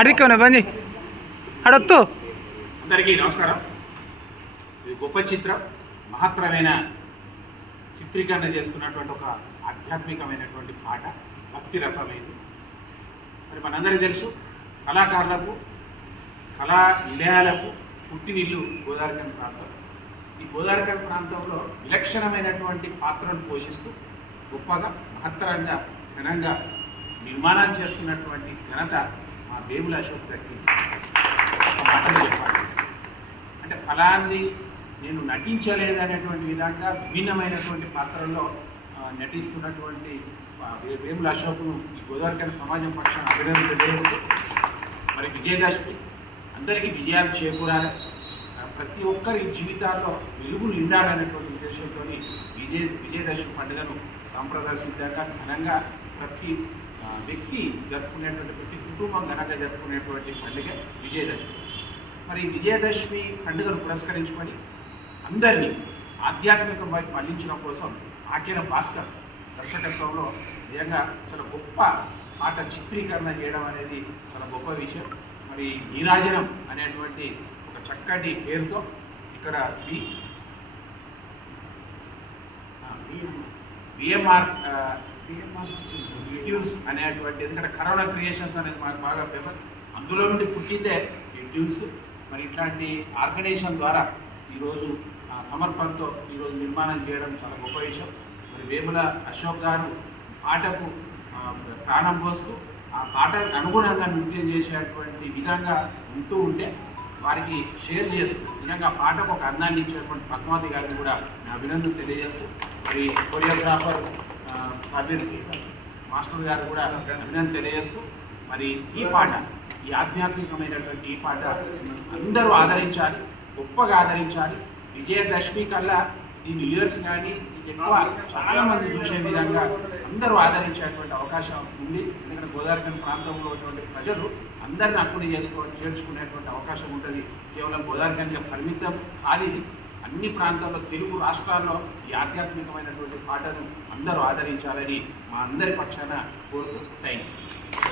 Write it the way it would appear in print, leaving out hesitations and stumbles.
అడిగిన బంజీ అడొత్తు. అందరికీ నమస్కారం. ఇది గొప్ప చిత్రం, మహత్తరమైన చిత్రీకరణ చేస్తున్నటువంటి ఒక ఆధ్యాత్మికమైనటువంటి పాట, భక్తి రసమైంది. మరి మనందరికీ తెలుసు, కళాకారులకు కళా నిలయాలకు పుట్టినిల్లు గోదావరిఖని ప్రాంతం. ఈ గోదావరిఖని ప్రాంతంలో విలక్షణమైనటువంటి పాత్రను పోషిస్తూ గొప్పగా మహత్తరంగా ఘనంగా నిర్మాణం చేస్తున్నటువంటి ఘనత మా వేముల అశోక్ దక్కింది. ఒక మాటలు చెప్పాలి అంటే, ఫలాన్ని నేను నటించలేదనేటువంటి విధంగా విభిన్నమైనటువంటి పాత్రల్లో నటిస్తున్నటువంటి వేముల అశోక్ను ఈ గోదావరిఖని సమాజం పక్షాన అభినందన తెలియజేస్తూ, మరి విజయదశమి అందరికీ విజయాలు చేకూరాలి, ప్రతి ఒక్కరి జీవితాల్లో వెలుగులు నిండాలనేటువంటి ఉద్దేశంతో విజయదశమి పండుగను సాంప్రదాయ సిద్ధంగా ఘనంగా ప్రతి వ్యక్తి జరుపుకునేటువంటి, ప్రతి కుటుంబం ఘనంగా జరుపుకునేటువంటి పండుగ విజయదశమి. మరి విజయదశమి పండుగను పురస్కరించుకొని అందరినీ ఆధ్యాత్మికం వైపు మళ్లించడం కోసం ఆకేన భాస్కర్ దర్శకత్వంలో నిజంగా చాలా గొప్ప పాట చిత్రీకరణ చేయడం అనేది చాలా గొప్ప విషయం. మరి నీరాజనం అనేటువంటి ఒక చక్కటి పేరుతో ఇక్కడ విఎంఆర్ ట్యూన్స్ అనేటువంటి, ఎందుకంటే కరోనా క్రియేషన్స్ అనేది మాకు బాగా ఫేమస్, అందులో నుండి పుట్టిందే ఈ ట్యూన్స్. మరి ఇట్లాంటి ఆర్గనైజేషన్ ద్వారా ఈరోజు సమర్పణతో ఈరోజు నిర్మాణం చేయడం చాలా గొప్ప విషయం. మరి వేముల అశోక్ గారు పాటకు ప్రాణం పోస్తూ ఆ పాటకు అనుగుణంగా నృత్యం చేసేటువంటి విధంగా ఉంటే వారికి షేర్ చేస్తూ నిజంగా పాటకు ఒక అందాన్ని ఇచ్చేటువంటి పద్మావతి గారిని కూడా నేను అభినందన తెలియజేస్తూ, మరి కొరియోగ్రాఫర్ కబీర్ మాస్టర్ గారు కూడా అభినందన తెలియజేస్తూ, మరి ఈ పాట, ఈ ఆధ్యాత్మికమైనటువంటి ఈ పాట అందరూ ఆదరించాలి, గొప్పగా ఆదరించాలి. విజయదశమి కల్లా దీని వ్యూయర్స్ కానీ ఎక్కువ చాలామంది చూసే విధంగా అందరూ ఆదరించేటువంటి అవకాశం ఉంది. ఎందుకంటే గోదావరిఖని ప్రాంతంలో ఉన్నటువంటి ప్రజలు అందరిని అప్పుని చేర్చుకునేటువంటి అవకాశం ఉంటుంది. కేవలం గోదావరిఖనిగా పరిమితం కాదు, ఇది అన్ని ప్రాంతాల్లో తెలుగు రాష్ట్రాల్లో ఈ ఆధ్యాత్మికమైనటువంటి పాటను అందరూ ఆదరించాలని మా అందరి పక్షాన కోరుతూ థ్యాంక్ యూ.